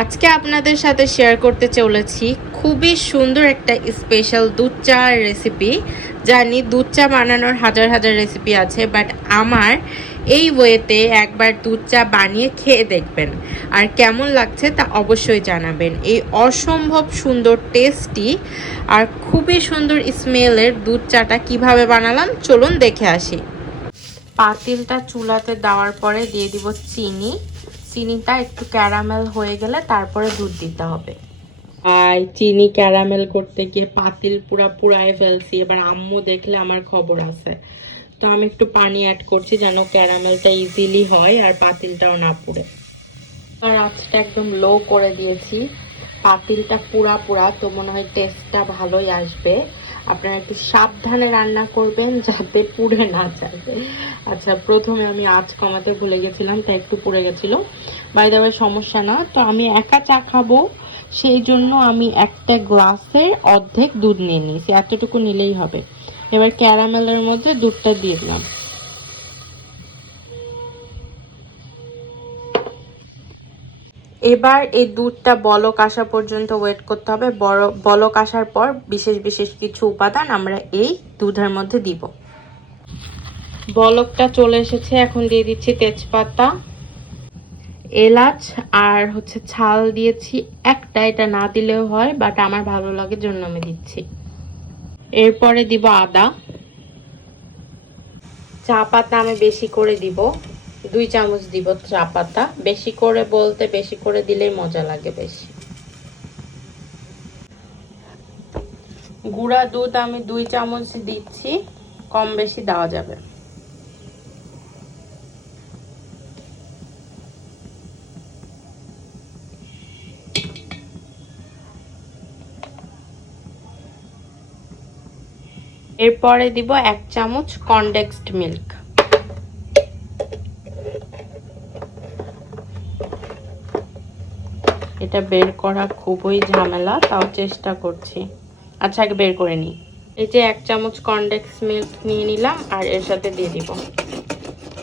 আজকে আপনাদের সাথে শেয়ার করতে চলেছি খুবই সুন্দর একটা স্পেশাল দুধ চা রেসিপি। জানি দুধ চা বানানোর হাজার হাজার রেসিপি আছে, বাট আমার এই ওয়েতে একবার দুধ চা বানিয়ে খেয়ে দেখবেন, আর কেমন লাগছে তা অবশ্যই জানাবেন। এই অসম্ভব সুন্দর টেস্টি আর খুবই সুন্দর স্মেলের দুধ চাটা কিভাবে বানালাম চলুন দেখে আসি। পাতিলটা চুলাতে দেওয়ার পরে দিয়ে দিব চিনি। চিনিটা একটু ক্যারামেল হয়ে গেলে তারপরে দুধ দিতে হবে। আর চিনি ক্যারামেল করতে গিয়ে পাতিল পুরায় ফেলছি। এবার আম্মু দেখলে আমার খবর আছে, তো আমি একটু পানি অ্যাড করছি যেন ক্যারামেলটা ইজিলি হয় আর পাতিলটাও না পুড়ে। আর আঁচটা একদম লো করে দিয়েছি। পাতিলটা পুরা তো মনে হয় টেস্টটা ভালোই আসবে। আপনারা একটু সাবধানে রান্না করবেন যাতে পুড়ে না যায়। আচ্ছা, প্রথমে আমি আঁচ কমাতে ভুলে গেছিলাম, তাই একটু পুড়ে গেছিল। বাই দ্য ওয়ে সমস্যা না, তো আমি একা চা খাবো সেই জন্য আমি একটা গ্লাসের অর্ধেক দুধ নিয়ে নিয়েছি, এতটুকু নিলেই হবে। এবার ক্যারামেলের মধ্যে দুধটা দিয়ে দিলাম। এবার এই দুধটা বলক আসা পর্যন্ত ওয়েট করতে হবে। বলক আসার পর বিশেষ কিছু উপাদান আমরা এই দুধের মধ্যে দিব। বলকটা চলে এসেছে, এখন দিয়ে দিচ্ছি তেজপাতা, এলাচ আর ছাল দিয়েছি একটা। এটা না দিলেও হয়, বাট আমার ভালো লাগে জন্য আমি দিচ্ছি। এরপরে দিব আদা। চা পাতা আমি বেশি করে দিব, 2 চামচ দিব চা পাতা। বেশি করে বলতে বেশি করে দিলেই মজা লাগে বেশি। গুঁড়া দুধ আমি 2 চামচ দিচ্ছি, কম বেশি দেওয়া যাবে। এরপরে দিব 1 চামচ কনডেন্সড মিল্ক। এটা বের করা খুবই ঝামেলা, তাও চেষ্টা করছি। আচ্ছা, আগে বের করে নিই। এই যে 1 চামচ কনডেন্সড মিল্ক নিয়ে নিলাম আর এর সাথে দিয়ে দিব।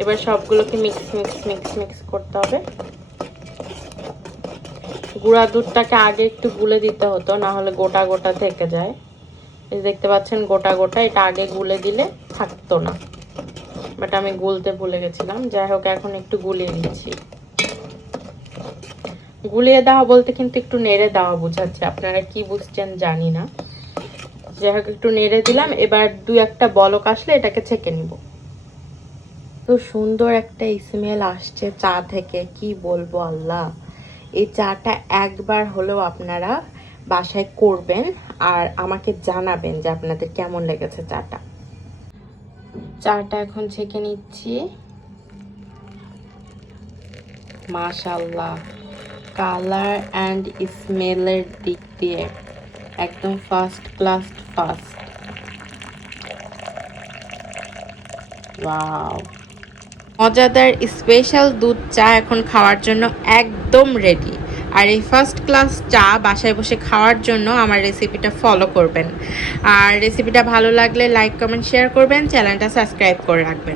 এবার সবগুলোকে মিক্স করতে হবে। গুঁড়া দুধটাকে আগে একটু গুলে দিতে হতো, না হলে গোটা থেকে যায়। এই দেখতে পাচ্ছেন গোটা, এটা আগে গুলে দিলে থাকতো না, বাট আমি গুলতে ভুলে গেছিলাম। যাই হোক, এখন একটু গুলিয়ে দিচ্ছি। গুলিয়ে দেওয়া বলতে কিন্তু একটু নেড়ে দেওয়া বোঝাচ্ছে, আপনারা কি বুঝছেন জানি না। যাই হোক, একটু নেড়ে দিলাম। এবার 2-1টা বলক আসলে এটাকে ছেঁকে নিব। তো সুন্দর একটা স্মেল আসছে চা থেকে, কি বলবো আল্লাহ। এই চাটা একবার হলেও আপনারা বাসায় করবেন আর আমাকে জানাবেন যে আপনাদের কেমন লেগেছে চাটা। চাটা এখন ছেঁকে নিচ্ছি। মাশাআল্লাহ, কালার অ্যান্ড স্মেলের দিক দিয়ে একদম ফার্স্ট ক্লাস। ওয়াও, মজাদার স্পেশাল দুধ চা এখন খাওয়ার জন্য একদম রেডি। আর এই ফার্স্ট ক্লাস চা বাসায় বসে খাওয়ার জন্য আমার রেসিপিটা ফলো করবেন। আর রেসিপিটা ভালো লাগলে লাইক কমেন্ট শেয়ার করবেন, চ্যানেলটা সাবস্ক্রাইব করে রাখবেন।